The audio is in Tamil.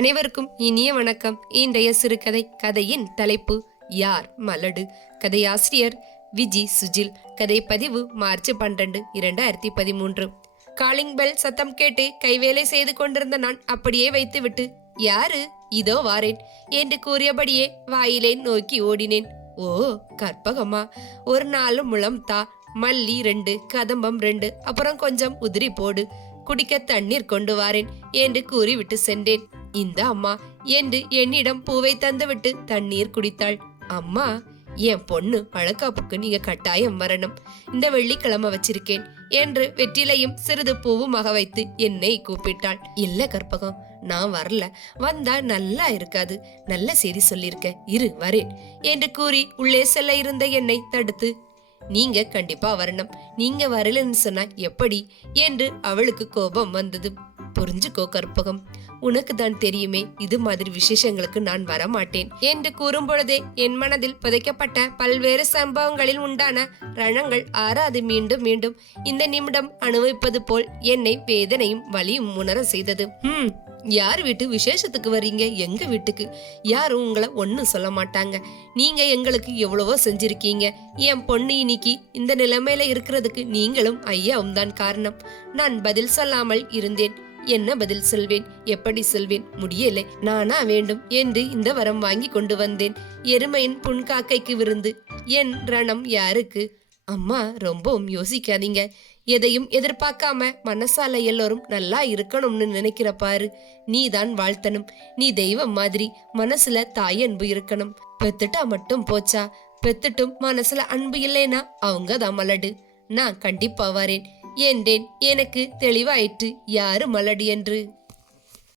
அனைவருக்கும் இனிய வணக்கம். இன்றைய சிறுகதை கதையின் தலைப்பு யார் மலடு? கதையாசிரியர் விஜி சுஜில். கதை பதிவு மார்ச் பன்னிரண்டு இரண்டாயிரத்தி பதிமூன்று. காலிங் பெல் சத்தம் கேட்டு கைவேலை செய்து கொண்டிருந்த நான் அப்படியே வைத்துவிட்டு யாரு? இதோ வாரேன் என்று கூறியபடியே வாயிலை நோக்கி ஓடினேன். ஓ கற்பகம்மா ஒரு நாலு முழம் தா மல்லி ரெண்டு கதம்பம் ரெண்டு அப்புறம் கொஞ்சம் உதிரி போடு. குடிக்க தண்ணீர் கொண்டு வாரேன் என்று கூறிவிட்டு சென்றேன். இந்த அம்மா என்று என்னிடம் பூவை தந்துவிட்டு தண்ணீர் குடித்தாள். அம்மா என் பொண்ணு வழக்காப்புக்கு நீங்க கட்டாயம் வரணும். இந்த வெள்ளிக்கிழமை வச்சிருக்கேன் என்று வெற்றிலையும் சிறிது பூவுமாக வைத்து என்னை கூப்பிட்டாள். இல்ல கற்பகம் நான் வரல. வந்தா நல்லா இருக்காது. நல்ல செய்தி சொல்லியிருக்க. இரு வரேன் என்று கூறி உள்ளே செல்ல இருந்த என்னை தடுத்து நீங்க கண்டிப்பா வரணும். நீங்க வரலன்னு சொன்னா எப்படி? என்று அவளுக்கு கோபம் வந்தது. புரிஞ்சுக்கோ கற்பகம். உனக்கு தான் தெரியுமே இது மாதிரி விசேஷங்களுக்கு நான் வரமாட்டேன் என்று கூறும் பொழுதே என் மனதில் புதைக்கப்பட்ட பல்வேறு சம்பவங்களில் உண்டான ரணங்கள் ஆறாது மீண்டும் மீண்டும் இந்த நிமிடம் அனுபவிப்பது போல் என்னை வேதனையும் வலியும் உணர செய்தது. ஹம். யார் வீட்டு விசேஷத்துக்கு வர்றீங்க? எங்க வீட்டுக்கு? யாரும் உங்களை ஒன்றும் சொல்ல மாட்டாங்க. நீங்க எங்களுக்கு எவ்வளவோ செஞ்சிருக்கீங்க. என் பொண்ணு இன்னைக்கு இந்த நிலைமையில இருக்கிறதுக்கு நீங்களும் ஐயாவும் தான் காரணம். நான் பதில் சொல்லாமல் இருந்தேன். என்ன பதில் சொல்வேன்? எப்படி சொல்வேன்? முடியலை. நானா வேண்டும் என்று இந்த வரம் வாங்கி கொண்டு வந்தேன். எருமையின் புன்காக்கைக்கு விருந்து. என் ரணம் யாருக்கு? அம்மா ரொம்பவும் யோசிக்காதீங்க. எதையும் எதிர்பார்க்காம மனசால எல்லோரும் நல்லா இருக்கணும்னு நினைக்கிற பாரு. நீ தான் வாழ்த்தணும். நீ தெய்வம் மாதிரி மனசுல தாய் அன்பு இருக்கணும். பெத்துட்டா மட்டும் போச்சா? பெத்துட்டும் மனசுல அன்பு இல்லைனா அவங்க தான் மலடு. நான் கண்டிப்பா வரேன். என்றேன் எனக்கு தெளிவாயிற்று. யாரு மலடு என்று?